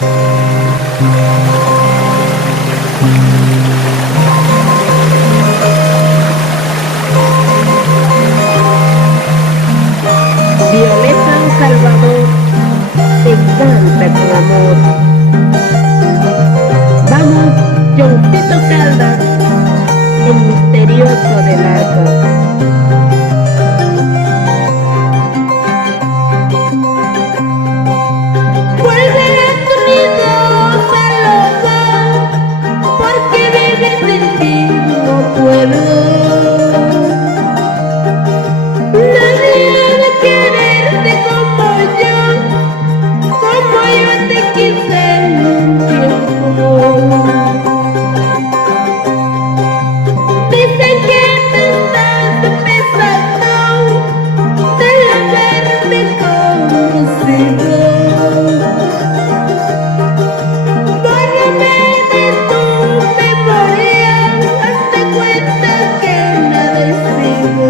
Violeta Salvador te canta con amor. Vamos, Johncito Caldas, el misterioso del arca. Vuelve a tu nido, Saloma, porque vivir sin ti no puedo. Nadie ha de quererte como yo te quise en un tiempo. Dicen que te estás empezando de haberme conocido. Bórrame de tu memoria, hazte cuenta que nada he sido.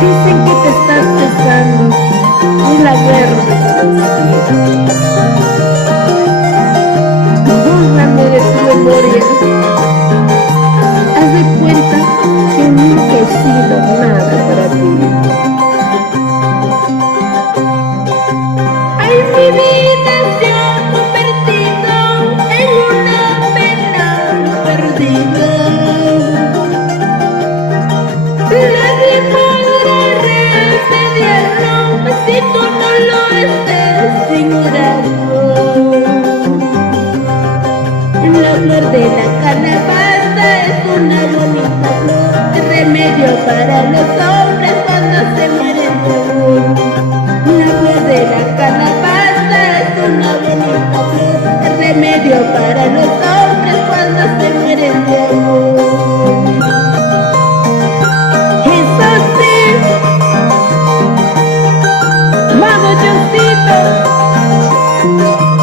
Dicen que te estás besando y la guerra me conocido. Bórrame de tu memoria, haz de cuenta que nunca he sido nada para ti. Ay, mi vida se ha convertido en una pena perdida. Nadie podrá remediarlo si tú no lo estés ignorando. La flor de la calabaza es una bonita flor, es remedio para los hombres cuando se mueren de amor. La flor de la calabaza es una bonita flor, es remedio para los hombres cuando se mueren de amor. Eso sí, vamos, Johncito,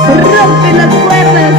rompe las cuerdas.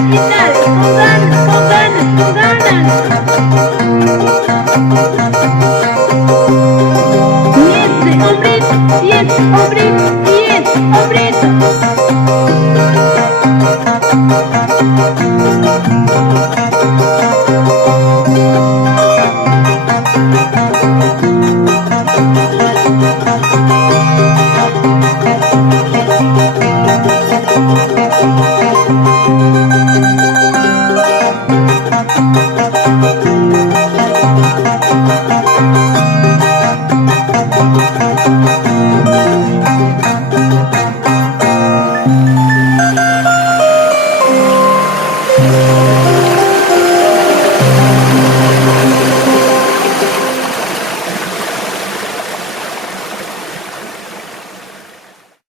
Y dale, con ganas, con ganas, con ganas. Y ese hombrito, y ese hombrito, y ese hombrito.